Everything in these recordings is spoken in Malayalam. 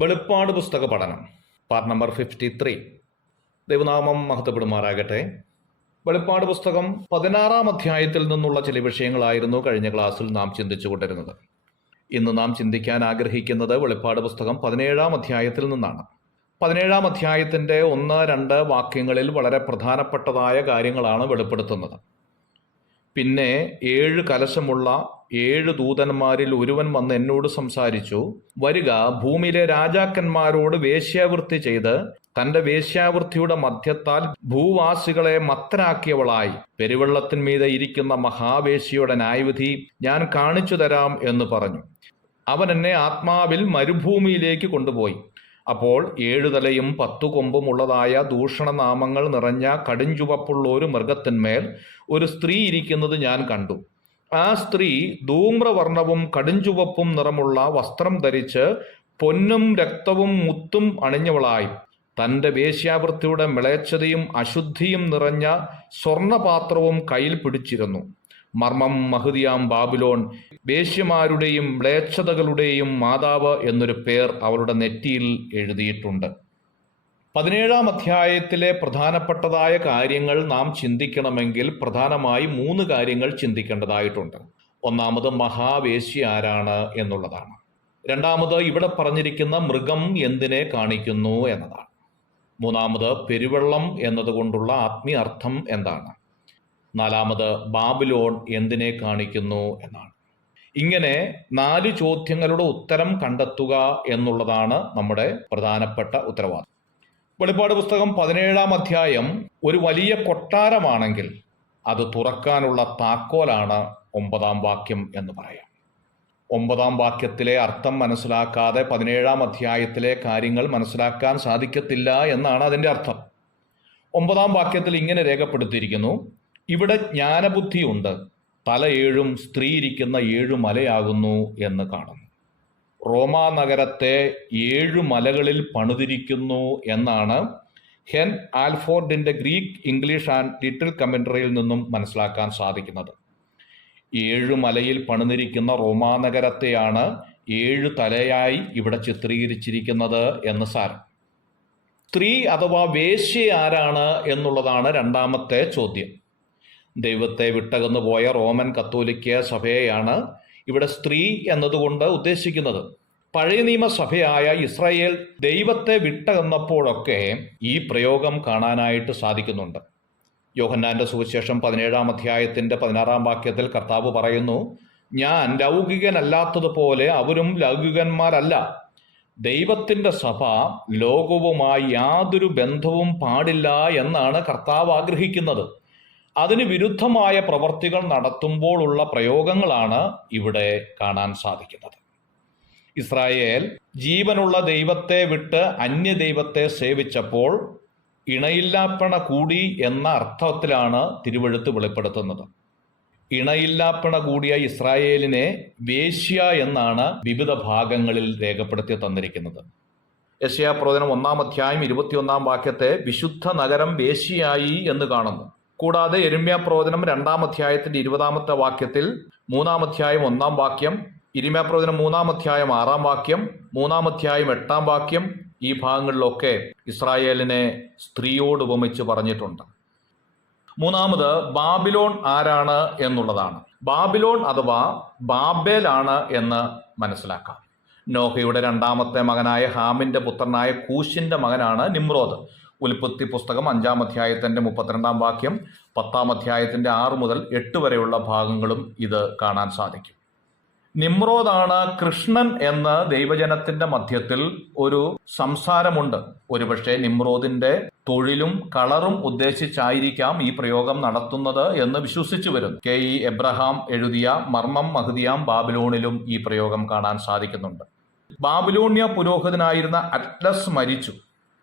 വെളിപ്പാട് പുസ്തക പഠനം പാർട്ട് നമ്പർ 53. ദൈവനാമം മഹത്വപ്പെടുമാറാകട്ടെ. വെളിപ്പാട് പുസ്തകം 16-ാം അധ്യായത്തിൽ നിന്നുള്ള ചില വിഷയങ്ങളായിരുന്നു കഴിഞ്ഞ ക്ലാസ്സിൽ നാം ചിന്തിച്ചുകൊണ്ടിരുന്നത്. ഇന്ന് നാം ചിന്തിക്കാൻ ആഗ്രഹിക്കുന്നത് വെളിപ്പാട് പുസ്തകം 17-ാം അധ്യായത്തിൽ നിന്നാണ്. 17-ാം അധ്യായത്തിൻ്റെ 1-2 വാക്യങ്ങളിൽ വളരെ പ്രധാനപ്പെട്ടതായ കാര്യങ്ങളാണ് വെളിപ്പെടുത്തുന്നത്. പിന്നെ 7 കലശമുള്ള 7 ദൂതന്മാരിൽ ഒരുവൻ വന്ന് എന്നോട് സംസാരിച്ചു, വരുക, ഭൂമിയിലെ രാജാക്കന്മാരോട് വേശ്യാവൃത്തി ചെയ്ത് തന്റെ വേശ്യാവൃത്തിയുടെ മധ്യത്താൽ ഭൂവാസികളെ മത്തരാക്കിയവളായി പെരുവെള്ളത്തിന്മീതെ ഇരിക്കുന്ന മഹാവേശ്യയുടെ ന്യായവിധി ഞാൻ കാണിച്ചു തരാം എന്ന് പറഞ്ഞു. അവൻ എന്നെ ആത്മാവിൽ മരുഭൂമിയിലേക്ക് കൊണ്ടുപോയി. അപ്പോൾ 7 തലയും 10 കൊമ്പും ഉള്ളതായ ദൂഷണനാമങ്ങൾ നിറഞ്ഞ കടുഞ്ചുവപ്പുള്ള ഒരു മൃഗത്തിന്മേൽ ഒരു സ്ത്രീ ഇരിക്കുന്നത് ഞാൻ കണ്ടു. ആ സ്ത്രീ ധൂമ്രവർണവും കടുഞ്ചുവപ്പും നിറമുള്ള വസ്ത്രം ധരിച്ച് പൊന്നും രക്തവും മുത്തും അണിഞ്ഞവളായി തൻ്റെ വേശ്യാവൃത്തിയുടെ മ്ലേച്ഛതയും അശുദ്ധിയും നിറഞ്ഞ സ്വർണപാത്രവും കയ്യിൽ പിടിച്ചിരുന്നു. മർമ്മം മഹതിയാം ബാബിലോൺ, വേശ്യമാരുടെയും മ്ലേച്ഛതകളുടെയും മാതാവ് എന്നൊരു പേർ അവളുടെ നെറ്റിയിൽ എഴുതിയിട്ടുണ്ട്. 17-ാം അധ്യായത്തിലെ പ്രധാനപ്പെട്ടതായ കാര്യങ്ങൾ നാം ചിന്തിക്കണമെങ്കിൽ പ്രധാനമായി 3 കാര്യങ്ങൾ ചിന്തിക്കേണ്ടതായിട്ടുണ്ട്. ഒന്നാമത് മഹാവേശ്യ ആരാണ് എന്നുള്ളതാണ്. രണ്ടാമത് ഇവിടെ പറഞ്ഞിരിക്കുന്ന മൃഗം എന്തിനെ കാണിക്കുന്നു എന്നതാണ്. മൂന്നാമത് പെരുവെള്ളം എന്നതുകൊണ്ടുള്ള ആത്മീയ അർത്ഥം എന്താണ്. നാലാമത് ബാബിലോൺ എന്തിനെ കാണിക്കുന്നു എന്നാണ്. ഇങ്ങനെ 4 ചോദ്യങ്ങളുടെ ഉത്തരം കണ്ടെത്തുക എന്നുള്ളതാണ് നമ്മുടെ പ്രധാനപ്പെട്ട ഉത്തരവാദിത്വം. വെളിപ്പാട് പുസ്തകം 17-ാം അധ്യായം ഒരു വലിയ കൊട്ടാരമാണെങ്കിൽ അത് തുറക്കാനുള്ള താക്കോലാണ് 9-ാം വാക്യം എന്ന് പറയാം. 9-ാം വാക്യത്തിലെ അർത്ഥം മനസ്സിലാക്കാതെ 17-ാം അധ്യായത്തിലെ കാര്യങ്ങൾ മനസ്സിലാക്കാൻ സാധിക്കത്തില്ല എന്നാണ് അതിൻ്റെ അർത്ഥം. 9-ാം വാക്യത്തിൽ ഇങ്ങനെ രേഖപ്പെടുത്തിയിരിക്കുന്നു, ഇവിടെ ജ്ഞാനബുദ്ധിയുണ്ട്, തല 7 സ്ത്രീ ഇരിക്കുന്ന 7 മലയാകുന്നു എന്ന് കാണുന്നു. റോമാ നഗരത്തെ 7 മലകളിൽ പണിതിരിക്കുന്നു എന്നാണ് ഹെൻ ആൽഫോർഡിന്റെ ഗ്രീക്ക്, ഇംഗ്ലീഷ് ആൻഡ് ലിറ്റിൽ കമന്ററിയിൽ നിന്നും മനസ്സിലാക്കാൻ സാധിക്കുന്നത്. 7 മലയിൽ പണിതിരിക്കുന്ന റോമാ നഗരത്തെയാണ് 7 തലയായി ഇവിടെ ചിത്രീകരിച്ചിരിക്കുന്നത് എന്ന് സാരം. സ്ത്രീ അഥവാ വേശ്യ ആരാണ് എന്നുള്ളതാണ് രണ്ടാമത്തെ ചോദ്യം. ദൈവത്തെ വിട്ടകന്നു പോയ റോമൻ കത്തോലിക്ക സഭയെയാണ് ഇവിടെ സ്ത്രീ എന്നതുകൊണ്ട് ഉദ്ദേശിക്കുന്നത്. പഴയ നിയമസഭയായ ഇസ്രായേൽ ദൈവത്തെ വിട്ടകന്നപ്പോഴൊക്കെ ഈ പ്രയോഗം കാണാനായിട്ട് സാധിക്കുന്നുണ്ട്. യോഹന്നാന്റെ സുവിശേഷം 17-ാം അധ്യായത്തിന്റെ 16-ാം വാക്യത്തിൽ കർത്താവ് പറയുന്നു, ഞാൻ ലൗകികനല്ലാത്തതുപോലെ അവരും ലൗകികന്മാരല്ല. ദൈവത്തിന്റെ സഭ ലോകവുമായി യാതൊരു ബന്ധവും പാടില്ല എന്നാണ് കർത്താവ് ആഗ്രഹിക്കുന്നത്. അതിന് വിരുദ്ധമായ പ്രവർത്തികൾ നടത്തുമ്പോഴുള്ള പ്രയോഗങ്ങളാണ് ഇവിടെ കാണാൻ സാധിക്കുന്നത്. ഇസ്രായേൽ ജീവനുള്ള ദൈവത്തെ വിട്ട് അന്യദൈവത്തെ സേവിച്ചപ്പോൾ ഇണയില്ലാപ്പണ കൂടി എന്ന അർത്ഥത്തിലാണ് തിരുവെഴുത്ത് വെളിപ്പെടുത്തുന്നത്. ഇണയില്ലാപ്പണ കൂടിയ ഇസ്രായേലിനെ വേശ്യ എന്നാണ് വിവിധ ഭാഗങ്ങളിൽ രേഖപ്പെടുത്തി തന്നിരിക്കുന്നത്. യെശയ്യാപ്രവചനം 1-ാം അധ്യായം 21-ാം വാക്യത്തെ വിശുദ്ധ നഗരം വേശ്യയായി എന്ന് കാണുന്നു. കൂടാതെ യെരമ്യാപ്രവചനം 2-ാം അധ്യായത്തിന്റെ 20-ാമത്തെ വാക്യത്തിൽ 3-ാം അധ്യായം 1-ാം വാക്യം, യിരെമ്യാപ്രവചനം 3-ാം അധ്യായം 6-ാം വാക്യം, 3-ാം അധ്യായം 8-ാം വാക്യം, ഈ ഭാഗങ്ങളിലൊക്കെ ഇസ്രായേലിനെ സ്ത്രീയോട് ഉപമിച്ച് പറഞ്ഞിട്ടുണ്ട്. മൂന്നാമത് ബാബിലോൺ ആരാണ് എന്നുള്ളതാണ്. ബാബിലോൺ അഥവാ ബാബേലാണ് എന്ന് മനസ്സിലാക്കാം. നോഹയുടെ 2ാമത്തെ മകനായ ഹാമിന്റെ പുത്രനായ കൂശിന്റെ മകനാണ് നിമ്രോദ്. ഉൽപ്പത്തി പുസ്തകം 5-ാം അധ്യായത്തിന്റെ 32-ാം വാക്യം, 10-ാം അധ്യായത്തിന്റെ 6 മുതൽ 8 വരെയുള്ള ഭാഗങ്ങളും ഇത് കാണാൻ സാധിക്കും. നിമ്രോദാണ് കൃഷ്ണൻ എന്ന് ദൈവജനത്തിന്റെ മധ്യത്തിൽ ഒരു സംസാരമുണ്ട്. ഒരുപക്ഷെ നിമ്രോദിന്റെ തൊഴിലും കളറും ഉദ്ദേശിച്ചായിരിക്കാം ഈ പ്രയോഗം നടത്തുന്നത് എന്ന് വിശ്വസിച്ചു വരുന്നു. കെ.ഇ. എബ്രഹാം എഴുതിയ മർമ്മം മഹതിയാം ബാബിലോണിലും ഈ പ്രയോഗം കാണാൻ സാധിക്കുന്നുണ്ട്. ബാബിലോണ്യ പുരോഹിതനായിരുന്ന അറ്റ്ലസ് മരിച്ചു.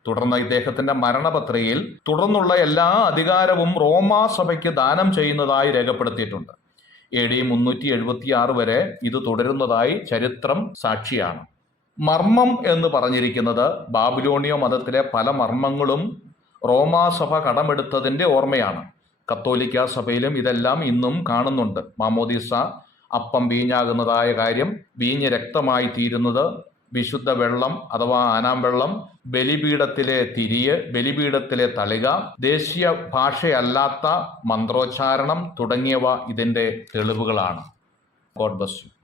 തുടർന്ന് ഇദ്ദേഹത്തിന്റെ മരണപത്രികയിൽ തുടർന്നുള്ള എല്ലാ അധികാരവും റോമാ സഭയ്ക്ക് ദാനം ചെയ്യുന്നതായി രേഖപ്പെടുത്തിയിട്ടുണ്ട്. AD 376 വരെ ഇത് തുടരുന്നതായി ചരിത്രം സാക്ഷിയാണ്. മർമ്മം എന്ന് പറഞ്ഞിരിക്കുന്നത് ബാബിലോണിയ മതത്തിലെ പല മർമ്മങ്ങളും റോമാ സഭ കടമെടുത്തതിന്റെ ഓർമ്മയാണ്. കത്തോലിക്ക സഭയിലും ഇതെല്ലാം ഇന്നും കാണുന്നുണ്ട്. മാമോദീസ, അപ്പം വീഞ്ഞാകുന്നതായ കാര്യം, വീഞ്ഞ് രക്തമായി തീരുന്നത്, വിശുദ്ധ വെള്ളം അഥവാ ആനാംവെള്ളം, ബലിപീഠത്തിലെ തിരിയ്, ബലിപീഠത്തിലെ തളിക, ദേശീയ ഭാഷയല്ലാത്ത മന്ത്രോച്ചാരണം തുടങ്ങിയവ ഇതിന്റെ തെളിവുകളാണ്. God bless U.